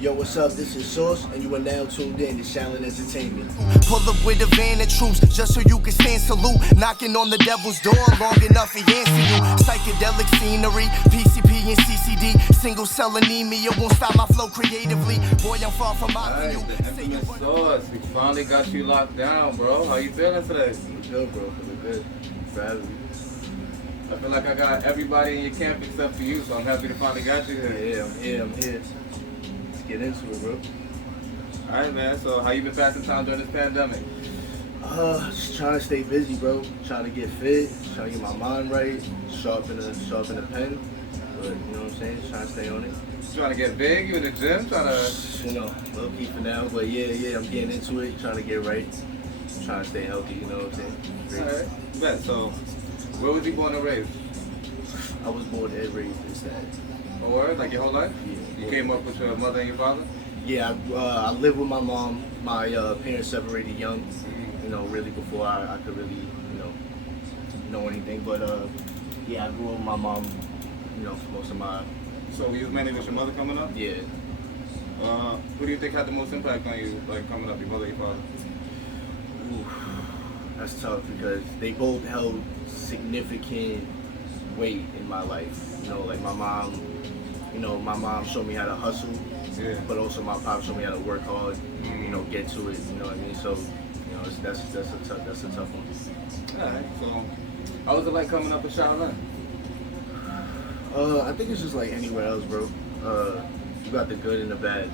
Yo, what's up? This is Saus, and you are now tuned in to Shaoliiin Entertainment. Pull up with a van of troops just so you can stand salute. Knocking on the devil's door long enough he answer you. Psychedelic scenery, PCP and CCD. Single cell anemia won't stop my flow creatively. Boy, I'm far from mocking you. Alright, the infamous Saus. We finally got you locked down, bro. How you feeling today? Feeling good, bro. Feeling good. For having me. I feel like I got everybody in your camp except for you, so I'm happy to finally got you here. Yeah, I'm here. Let's get into it, bro. Alright, man. So how you been passing time during this pandemic? Just trying to stay busy, bro. Trying to get fit, trying to get my mind right, sharpen the pen. But, you know what I'm saying? Just trying to stay on it. Trying to get big? You in the gym? Trying to... You know, low key for now, but yeah, I'm getting into it, trying to get right. Trying to stay healthy, you know what I'm saying? Alright. Bet. So, where was you born and raised? I was born and raised in Staten. Oh, word? Like your whole life? Yeah. You came up with your mother and your father? Yeah, I lived with my mom. My parents separated young, you know, really before I could really, know anything. But yeah, I grew up with my mom, you know, for most of my... So you was mainly with your mother coming up? Yeah. Who do you think had the most impact on you, like coming up, your mother or your father? Ooh, that's tough because they both held significant weight in my life. You know, like my mom showed me how to hustle. Yeah. But also my pop showed me how to work hard, you know, get to it, you know what I mean? So, you know, that's a tough one. Alright, so how was it like coming up with Shaoliiin? I think it's just like anywhere else, bro. You got the good and the bad,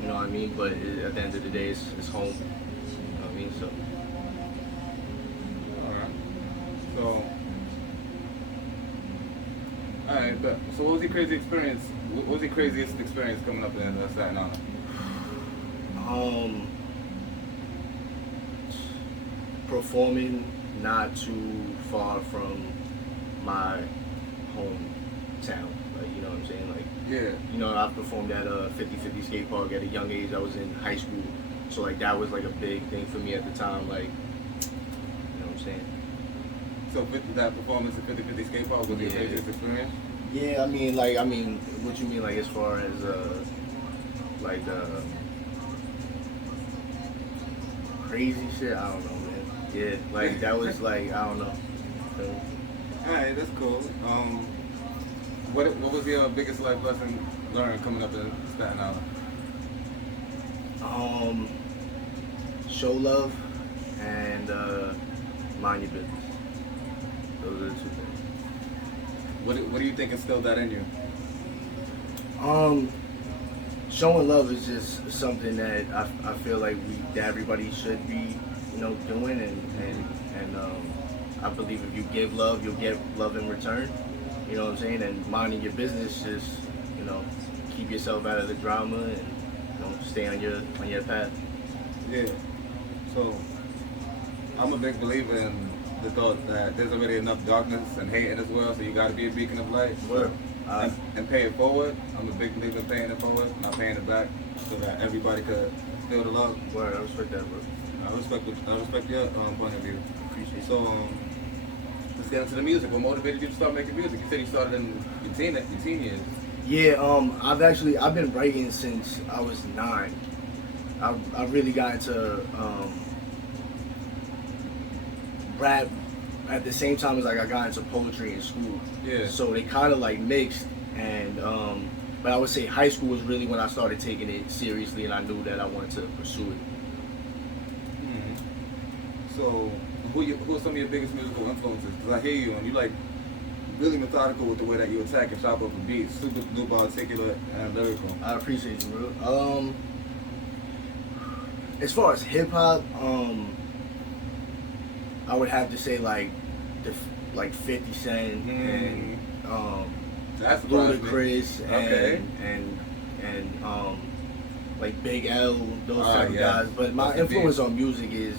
you know what I mean? But at the end of the day, it's home, you know what I mean? So. Alright, but so what was your crazy experience? What was your craziest experience coming up in Staten Island? Performing not too far from my hometown, like, you know what I'm saying? Like, Yeah. you know, I performed at a 50/50 skate park at a young age. I was in high school, so like that was like a big thing for me at the time. Like, you know what I'm saying? So that performance at 50/50 skate park was your craziest experience? Yeah, I mean, what you mean, like as far as crazy shit? I don't know, man. Yeah, like that was like I don't know. Alright, that's cool. What was your biggest life lesson learned coming up in Staten Island? Show love and mind your business. Those are the two things. What do you think instilled that in you? Showing love is just something that I feel like that everybody should be, you know, doing, and I believe if you give love, you'll get love in return. You know what I'm saying? And minding your business, just, you know, keep yourself out of the drama and, you know, stay on your path. Yeah. So I'm a big believer in the thought that there's already enough darkness and hate in this world, so you got to be a beacon of light. Word. And pay it forward. I'm a big believer in paying it forward, not paying it back, so that everybody could feel the love. Word, I respect that, bro. I respect your point of view. Appreciate it. So let's get into the music. What motivated you to start making music? You said you started in your teen years. Yeah, I've been writing since I was 9. I really got into rap at the same time as like I got into poetry in school. Yeah. So they kind of like mixed, and but I would say high school was really when I started taking it seriously, and I knew that I wanted to pursue it. Mm-hmm. So who are some of your biggest musical influences? Because I hear you and you like really methodical with the way that you attack and chop up the beats, super duper articulate and lyrical. I appreciate you, bro. As far as hip hop, I would have to say like 50 Cent and That's Ludacris okay. and like Big L, those type of yeah. guys. But my That's the influence beat. on music is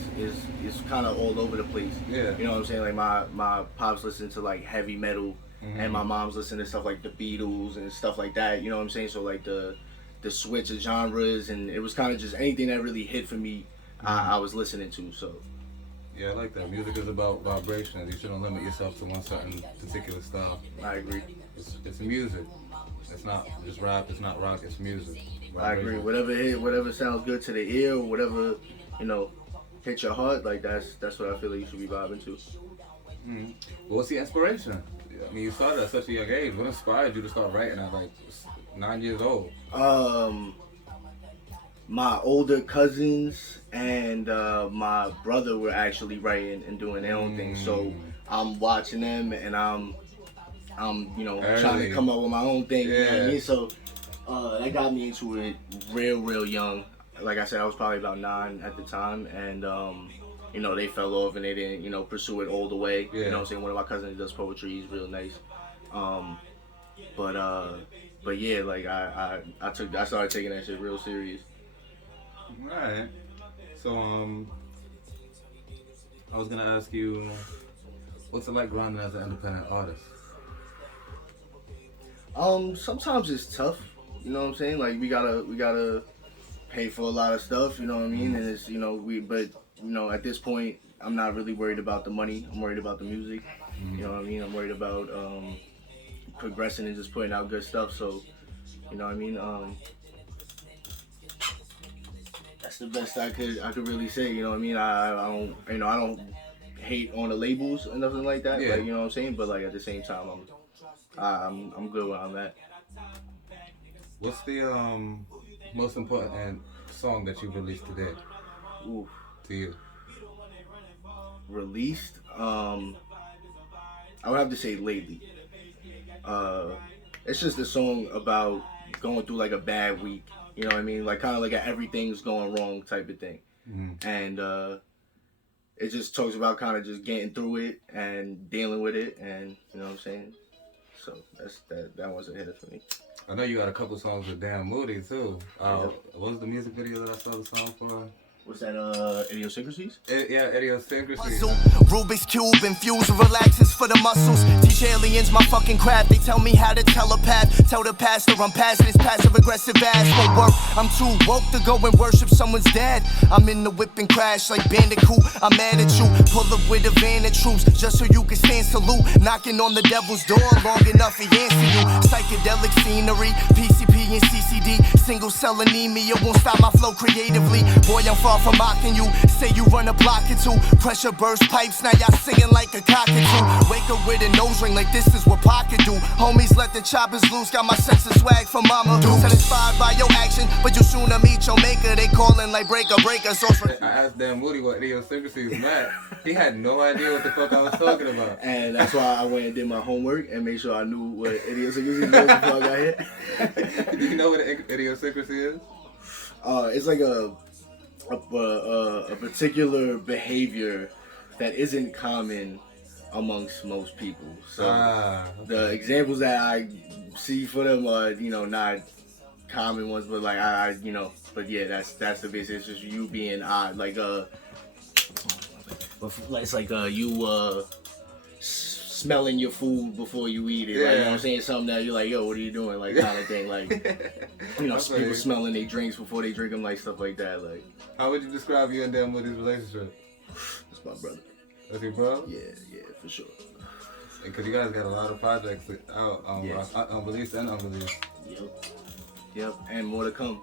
kind of all over the place. Yeah. You know what I'm saying? Like my pops listen to like heavy metal, and my mom's listen to stuff like the Beatles and stuff like that. You know what I'm saying? So like the switch of genres, and it was kind of just anything that really hit for me, I was listening to. So. Yeah, I like that. Music is about vibrations. You shouldn't limit yourself to one certain particular style. I agree. It's music. It's not just rap. It's not rock. It's music. I agree. Whatever sounds good to the ear, whatever you know, hit your heart. Like that's what I feel like you should be vibing to. Mm-hmm. Well, what's the inspiration? I mean, you started at such a young age. What inspired you to start writing at like 9 years old? My older cousins and my brother were actually writing and doing their own thing. So I'm watching them and I'm trying to come up with my own thing. You know what I mean? So that got me into it real young. Like I said, I was probably about 9 at the time, and they fell off and they didn't pursue it all the way. Yeah. You know what I'm saying? One of my cousins does poetry. He's real nice. But yeah, like I started taking that shit real serious. Alright. So I was gonna ask you, what's it like grinding as an independent artist? Sometimes it's tough. You know what I'm saying? Like we gotta pay for a lot of stuff. You know what I mean? And it's but at this point, I'm not really worried about the money. I'm worried about the music. You know what I mean? I'm worried about progressing and just putting out good stuff. So, you know what I mean? That's the best I could really say. You know what I mean? I don't hate on the labels or nothing like that. Yeah. Like, you know what I'm saying? But like at the same time, I'm good where I'm at. What's the most important song that you've released today? Ooh. To you? Released? I would have to say lately. It's just a song about going through like a bad week. You know what I mean? Like kind of like everything's going wrong type of thing. And it just talks about kind of just getting through it and dealing with it, and you know what I'm saying? So that one's a hitter for me. I know you got a couple songs with Damn Moody too. What was the music video that I saw the song for? What's that, Idiosyncrasies? Yeah, Idiosyncrasies. Rubik's Cube infused with relaxes for the muscles. Teach aliens my fucking craft. They tell me how to telepath. Tell the pastor I'm past this passive aggressive ass won't work. I'm too woke to go and worship someone's dead. I'm in the whip and crash like Bandicoot. I'm mad at you. Pull up with a van of troops just so you can stand salute. Knocking on the devil's door long enough he answer you. Psychedelic scenery, PCP and CCD. Single cell anemia won't stop my flow creatively. Boy, I'm far from mocking you. Say you run a block or two. Pressure burst pipes, now y'all singing like a cockatoo. Wake up with a nose ring like this is what Pocket do. Homies let the choppers loose, got my sense of swag from mama. Satisfied by your action, but you sooner meet your maker. They calling like breaker. So I asked Dan Moody what Idiosyncrasies meant. He had no idea what the fuck I was talking about. And that's why I went and did my homework and made sure I knew what Idiosyncrasies was before I got here. Do you know what an idiosyncrasy is? It's like a particular behavior that isn't common amongst most people. So okay. The examples that I see for them are, not common ones, but like but yeah, that's the basis. It's just you being odd, like it's like you smelling your food before you eat it. Yeah. Like, you know what I'm saying? Something that you're like, yo, what are you doing? Like, kind of thing. Like, people smelling their drinks before they drink them, like stuff like that. Like, how would you describe you and Dan Moody's relationship? That's my brother. That's your bro? Yeah, for sure. Because you guys got a lot of projects out, unreleased and unreleased. Yep, and more to come.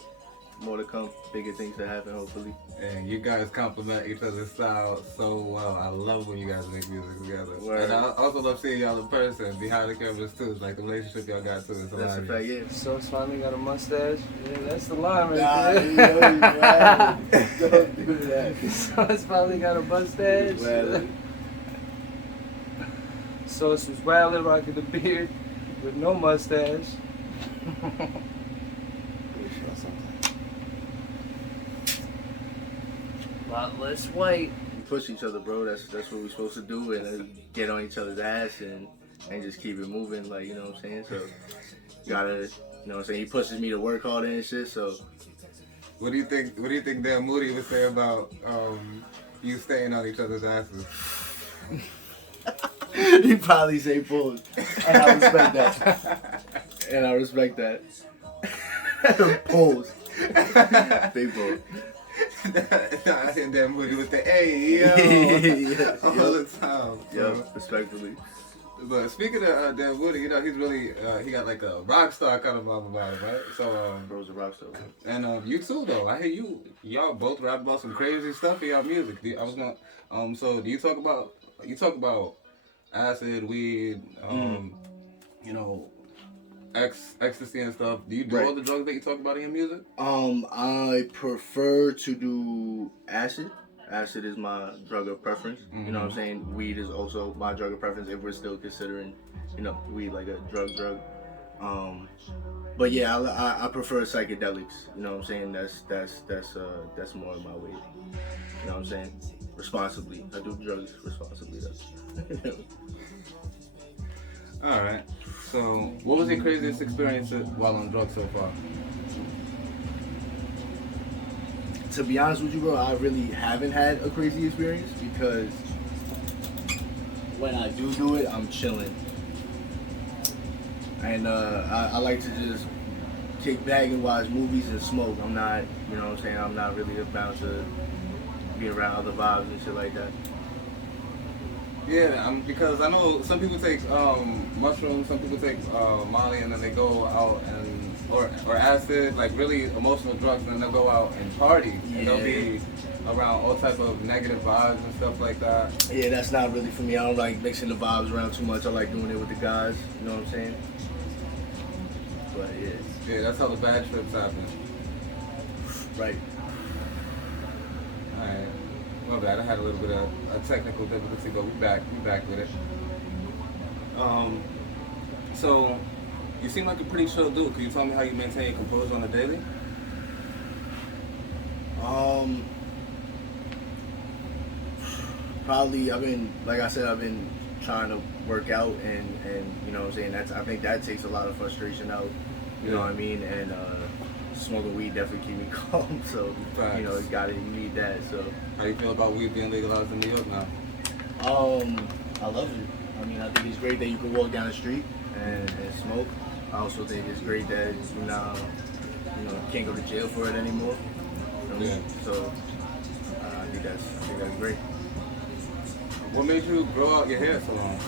Bigger things to happen, hopefully. And you guys complement each other's style so well. I love when you guys make music together. Word. And I also love seeing y'all in person, behind the cameras too. Like the relationship y'all got too. It's That's a fact, yeah. Saus finally got a mustache. Yeah, that's the line right Nah, there. you know don't do that. Saus finally got a mustache. Well, Saus was wildin' rocking the beard with no mustache. A lot less white. we push each other, bro. That's what we're supposed to do, and get on each other's ass and just keep it moving. Like, you know what I'm saying? So you gotta, you know what I'm saying? He pushes me to work harder and shit. So What do you think Dan Moody would say about you staying on each other's asses? he probably say pause, and I respect that. Pause. Big pause. I hear Dan Moody with the hey yo Yeah. all the time. Yo, respectfully. But speaking of Dan Woody, you know, he's really he got like a rock star kind of vibe about him, right? So Bro's a rock star. and you too though. I hear y'all both rap about some crazy stuff in y'all music. I was not so do you talk about acid, weed, you know, ecstasy and stuff. Do you do Right. all the drugs that you talk about in your music? I prefer to do acid. Acid is my drug of preference. You know what I'm saying? Weed is also my drug of preference if we're still considering, you know, weed like a drug. But yeah, I prefer psychedelics. You know what I'm saying? That's more of my way. You know what I'm saying? Responsibly. I do drugs responsibly. That's All right. So, what was your craziest experience while on drugs so far? To be honest with you, bro, I really haven't had a crazy experience because when I do it, I'm chilling. And I like to just kick back and watch movies and smoke. I'm not, you know what I'm saying, I'm not really about to be around other vibes and shit like that. Yeah, because I know some people take mushrooms, some people take Molly, and then they go out and or acid, like really emotional drugs, and then they'll go out and party, and they'll be around all type of negative vibes and stuff like that. Yeah, that's not really for me. I don't like mixing the vibes around too much. I like doing it with the guys. You know what I'm saying? But yeah. Yeah, that's how the bad trips happen. Right. All right. My bad. I had a little bit of a technical difficulty, but we back with it. So you seem like a pretty chill dude. Can you tell me how you maintain your composure on a daily? Probably I've been trying to work out and you know what I'm saying, I think that takes a lot of frustration out. You know what I mean? And smoking weed definitely keep me calm. So Facts. you know, you need that. So How you feel about weed being legalized in New York now? I love it. I mean, I think it's great that you can walk down the street and smoke. I also think it's great that you know, you can't go to jail for it anymore. You know what I mean? So I think that's great. What made you grow out your hair so long?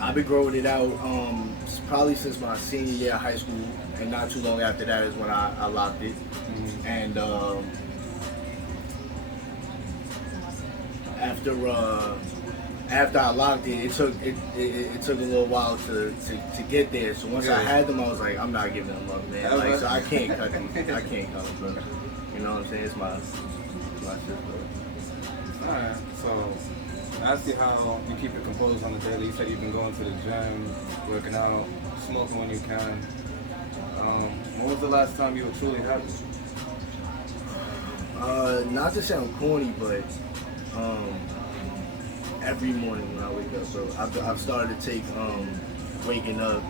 I've been growing it out probably since my senior year of high school, and not too long after that is when I locked it. And after I locked it, it took a little while to get there. So once I had them, I was like, I'm not giving them up, man. Like, so I can't cut them. I can't cut them, bro. You know what I'm saying? It's my sister. Alright, so I asked you how you keep it composed on the daily. You said you've been going to the gym, working out, smoking when you can. When was the last time you were truly happy? Not to sound corny, but every morning when I wake up, bro, I've started to take waking up,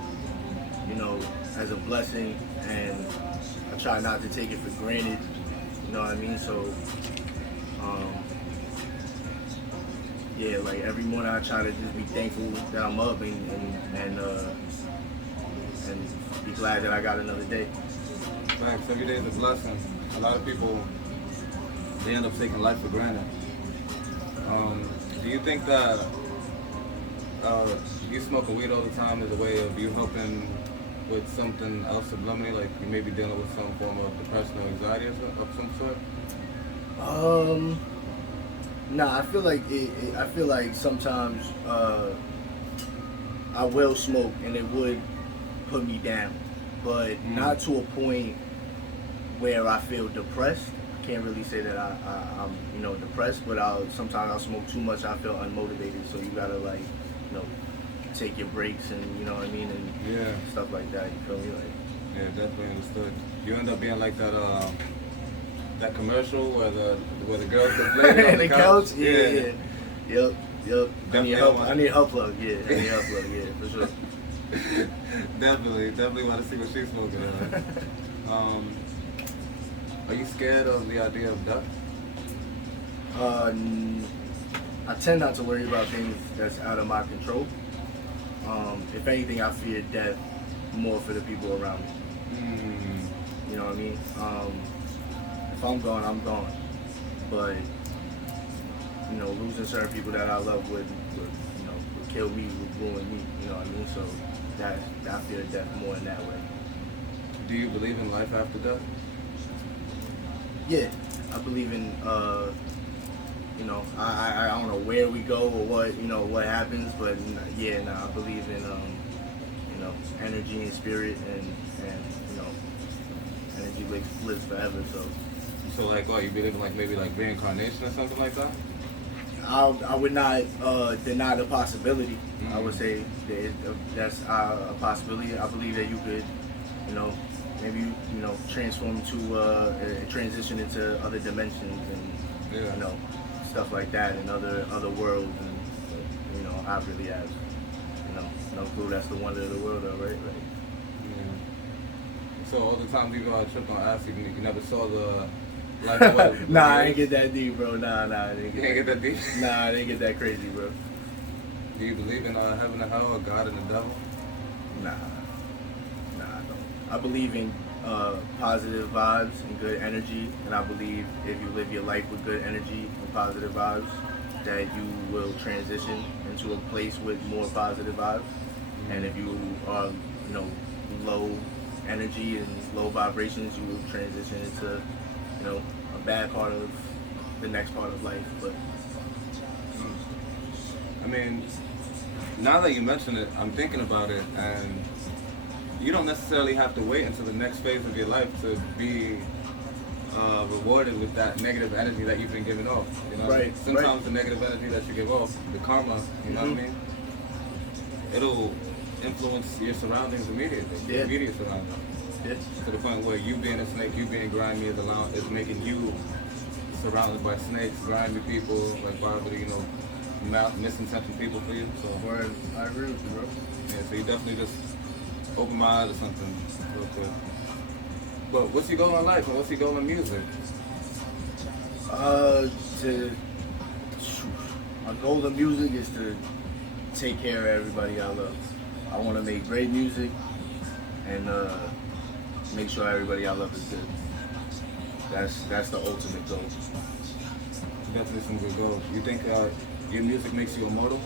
you know, as a blessing, and I try not to take it for granted. You know what I mean? So, yeah, like every morning I try to just be thankful that I'm up and be glad that I got another day. Thanks. Every day is a blessing. A lot of people, they end up taking life for granted. Do you think that you smoking weed all the time is a way of you helping with something else subliminally, like you may be dealing with some form of depression or anxiety of some sort? Nah, I feel like sometimes I will smoke and it would put me down, but not to a point where I feel depressed. I can't really say that I'm depressed, but sometimes I'll smoke too much. I feel unmotivated, so you gotta like take your breaks and you know what I mean, and stuff like that. You feel me? Like, yeah, definitely understood. You end up being like that commercial where the girls get played on the couch. Yeah. Yep. I need a help plug. Yeah, for sure. definitely want to see what she's smoking on. Are you scared of the idea of death? I tend not to worry about things that's out of my control. If anything, I fear death more for the people around me. You know what I mean? If I'm gone, I'm gone. But you know, losing certain people that I love would kill me, would ruin me. You know what I mean? So I fear death more in that way. Do you believe in life after death? Yeah, I believe in. You know, I don't know where we go or what happens, but yeah, I believe in you know, energy and spirit, and you know, energy lives forever. So like what, you believe in like maybe like reincarnation or something like that? I would not deny the possibility. Mm-hmm. I would say that's a possibility. I believe that you could, you know, maybe you know, transform to transition into other dimensions and Yeah. you know, stuff like that in other worlds, and you know, I really have, you know, no clue. That's the wonder of the world, though, right? Like, Yeah. So all the time people are tripping on acid, you never saw the life of what? nah, I ain't get that deep, bro. Nah, I didn't You ain't get that deep? Nah, I didn't get that crazy, bro. Do you believe in heaven and hell, or God and the devil? Nah, I don't. I believe in positive vibes and good energy, and I believe if you live your life with good energy and positive vibes, that you will transition into a place with more positive vibes. And if you are, you know, low energy and low vibrations, you will transition into, you know, a bad part of the next part of life. But I mean, now that you mention it, I'm thinking about it, and you don't necessarily have to wait until the next phase of your life to be rewarded with that negative energy that you've been giving off. You know? Right, Sometimes right. the negative energy that you give off, the karma, you know what I mean? It'll influence your surroundings immediately, your Yeah. immediate surroundings. yeah, To the point where you being a snake, you being grimy is making you surrounded by snakes, grimy people, like probably, you know, misintentioned people for you. So word, I agree with you, bro. yeah, so you definitely just open my eyes or something real quick. But what's your goal in life and what's your goal in music? My goal in music is to take care of everybody I love. I want to make great music and make sure everybody I love is good. That's the ultimate goal. Definitely some good goals. You think your music makes you immortal?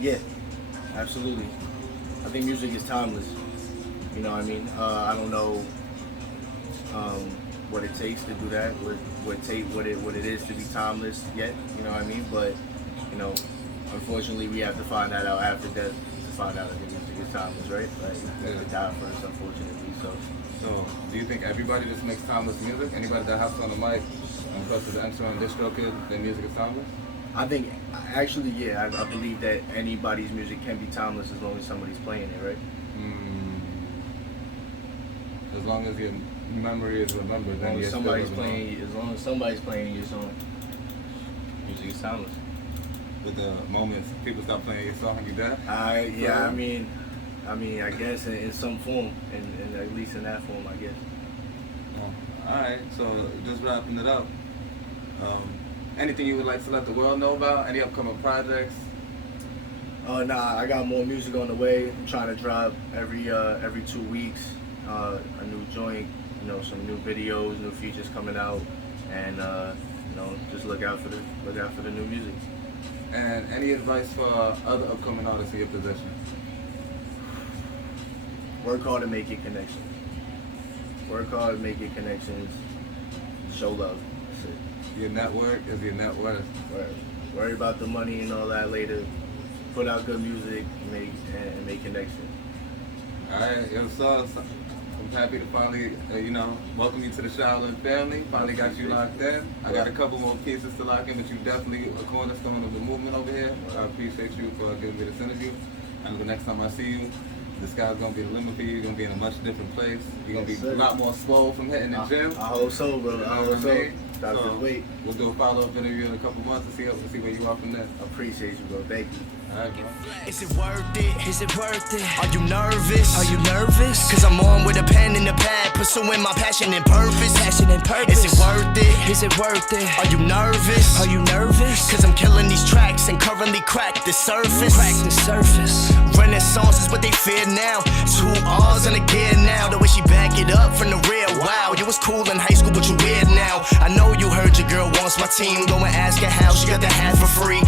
Yeah, absolutely. I think music is timeless. You know what I mean? I don't know what it takes to do that, what it is to be timeless yet. You know what I mean? But you know, unfortunately, we have to find that out after death to find out if the music is timeless, right? Like we have to die first, unfortunately. So, do you think everybody just makes timeless music? Anybody that hops on the mic and presses the enter on distro kid, their music is timeless? I think, actually, yeah, I believe that anybody's music can be timeless as long as somebody's playing it, right? As long as your memory is remembered, then As you're long as somebody's playing your song, music is timeless. With the moments people stop playing your song, you dead? I mean, I guess in some form, and at least in that form, I guess. Alright, so just wrapping it up. Anything you would like to let the world know about? Any upcoming projects? I got more music on the way. I'm trying to drop every 2 weeks, a new joint, you know, some new videos, new features coming out, and you know, just look out for the new music. And any advice for other upcoming artists in your position? Work hard to make your connections. Work hard, make your connections, show love. That's it. Your network is your net worth. Worry about the money and all that later. Put out good music, make connections. Alright, yo, Saus, I'm happy to finally, welcome you to the Shaoliiin family. Finally got you locked in. I got a couple more pieces to lock in, but you definitely a cornerstone of the movement over here. I appreciate you for giving me this interview. And the next time I see you, the sky's gonna be the limit for you. You're gonna be in a much different place. You're gonna be a lot more swole from hitting the gym. I hope so, bro. I hope so. Stop So, just wait. We'll do a follow-up interview in a couple months to see where you are from there. Appreciate you, bro. Thank you. Alright, bro. Is it worth it? Is it worth it? Are you nervous? Are you nervous? Cause I'm on with a pen and a pad, pursuing my passion and purpose. Passion and purpose. Is it worth it? Is it worth it? Are you nervous? Are you nervous? Cause I'm killing these tracks and currently crack the surface. Crack the surface. Renaissance is what they fear now. 2 R's and a gear now. The way she back it up from the rear. Wow, you was cool in high school, but you weird now. I know you heard your girl wants my team. Go and ask her how she got the hat for free.